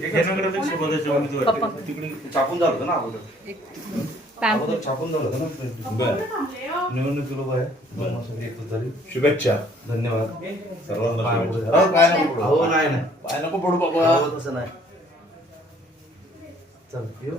नगराध्यक्ष पदाचे उमेदवार तिकडे छापून झालं होतं ना अगोदर छापून झालं होतं ना. बरं. निवडणुकीला बाहेर 2 वर्षांनी एकच झाली. शुभेच्छा धन्यवाद सर्वांना पाय शुभेच्छा. पडू. पाय नको पडू. हो नाही नाही पाय नको पडू बाबा. हो, तसं नाही. चल येऊ.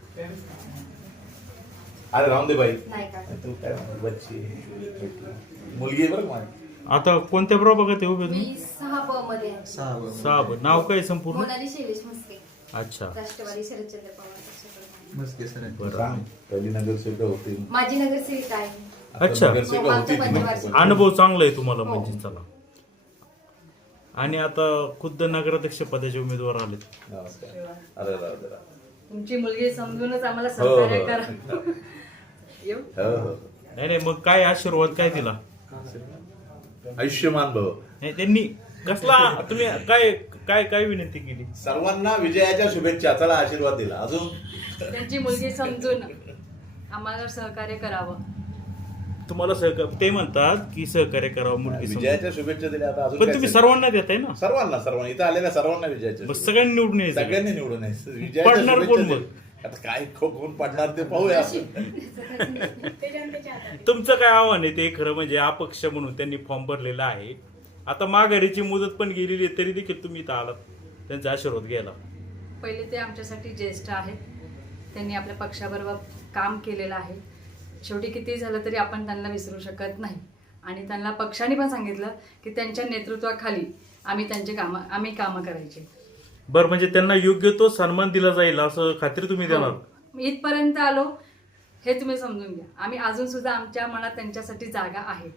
अरे रामदेव भाई नाही का तू काय म्हणतो, बच्ची मुलगी आहे बरं का माझी. आता कोणत्या प्रभागात आहे उभे तुम्ही? मी 6 मध्ये आहे. 6 नाव काय संपूर्ण? मोनाली शैलेश मस्के, अच्छा राष्ट्रवादी शरदचंद्र पवार पक्षाप्रमुख. मस्के सर बरं. पहिली नगरसेविका होती. माझी नगरसेविका आहे. आता अच्छा. नगरसेविका होती ती हो, मग. अनुभव चांगला आहे तुम्हाला हो. म्हणजे चला. आणि आता खुद्द नगराध्यक्ष पदाचे उमेदवार आले. नमस्कार. अरे राम. तुमची मुलगी समजूनच आम्हाला हो, हो. सहकार्य करा. येऊ हो हो. नाही नाही, मग काय आशीर्वाद काय दिला? आयुष्यमान भव. नाही त्यांनी कसला तुम्ही काय काय काय विनंती केली? सर्वांना विजयाच्या शुभेच्छा. चला आशीर्वाद दिला. अजून त्यांची मुलगी समजून आम्हाला सहकार्य करावं. तुम्हाला ते म्हणतात की सहकार्य करावं मुलगी समोर. विजयाच्या शुभेच्छा दिल्या. आता अजून पण काय तुम्ही सांगू? सर्वांना देताय ना? सर्वांना इथं आलेल्या सर्वांना विजयाच्या मग शुभेच्छा. सगळ्यांनी निवडून यायचं. सगळ्यांनी निवडून आहे. विजयाच्या पडणार कोण शुभेच्छा मग? दिल्या. आता काय कोण पडणार ते पाहूया आपण. तुमचं काय आव्हान आहे ते? खरं म्हणजे अपक्ष म्हणून त्यांनी फॉर्म भरलेला आहे. आता माघारीची मुदत पण गेलेली आहे, तरी देखील तुम्ही इथं आलात त्यांचा आशीर्वाद घ्यायला. पहिले ते आमच्यासाठी ज्येष्ठ आहेत. त्यांनी आपल्या पक्षाबरोबर काम केलेलं आहे. शेवटी किती झालं तरी आपण त्यांना विसरू शकत नाही. आणि त्यांना पक्षाने पण सांगितलं की त्यांच्या नेतृत्वाखाली आम्ही कामं करायचे. बरं, म्हणजे त्यांना योग्य तो सन्मान दिला जाईल असं खात्री तुम्ही देणार? हो. इथपर्यंत आलो हे तुम्ही समजून घ्या. आम्ही अजून सुद्धा आमच्या मनात त्यांच्यासाठी जागा आहे.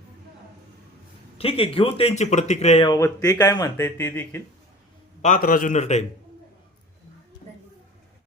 ठीक आहे, घेऊ त्यांची प्रतिक्रिया याबाबत. ते काय म्हणताय ते देखील पाहत राजूनर टाइम.